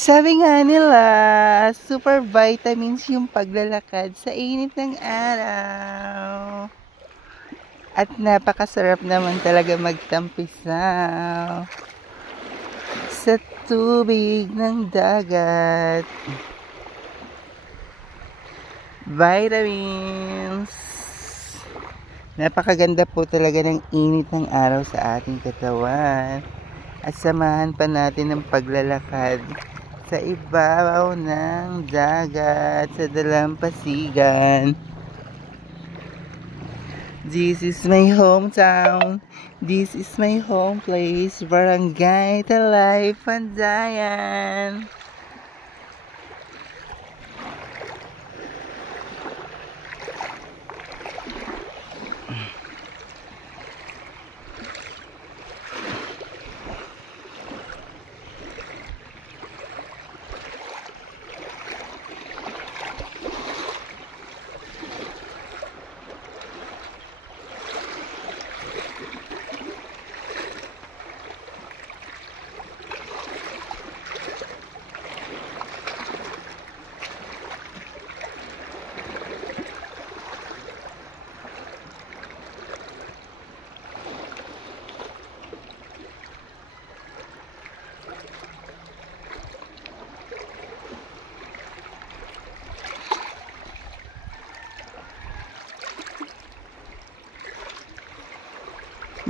Sabi nga nila, super vitamins yung paglalakad sa init ng araw. At napakasarap naman talaga magtampisaw sa tubig ng dagat. Vitamins. Napakaganda po talaga ng init ng araw sa ating katawan. At samahan pa natin ang paglalakad sa ibabaw ng dagat sa dalampasigan. This is my hometown. This is my home place. Barangay Talay, Pandayan.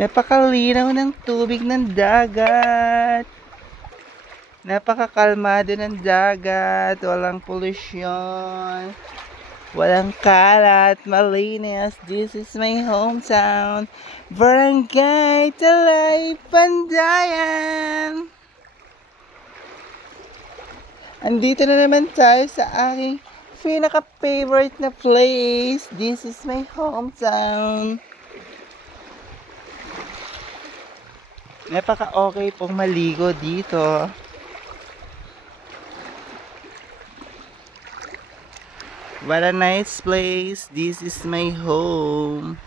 Napakalinaw ng tubig ng dagat. Napakakalmado ng dagat. Walang polusyon. Walang kalat. Malinis. This is my hometown. Barangay Talay, Pandayan. Andito na naman tayo sa aking pinaka-favorite na place. This is my hometown. Napaka-okay pong maligo dito. What a nice place. This is my home.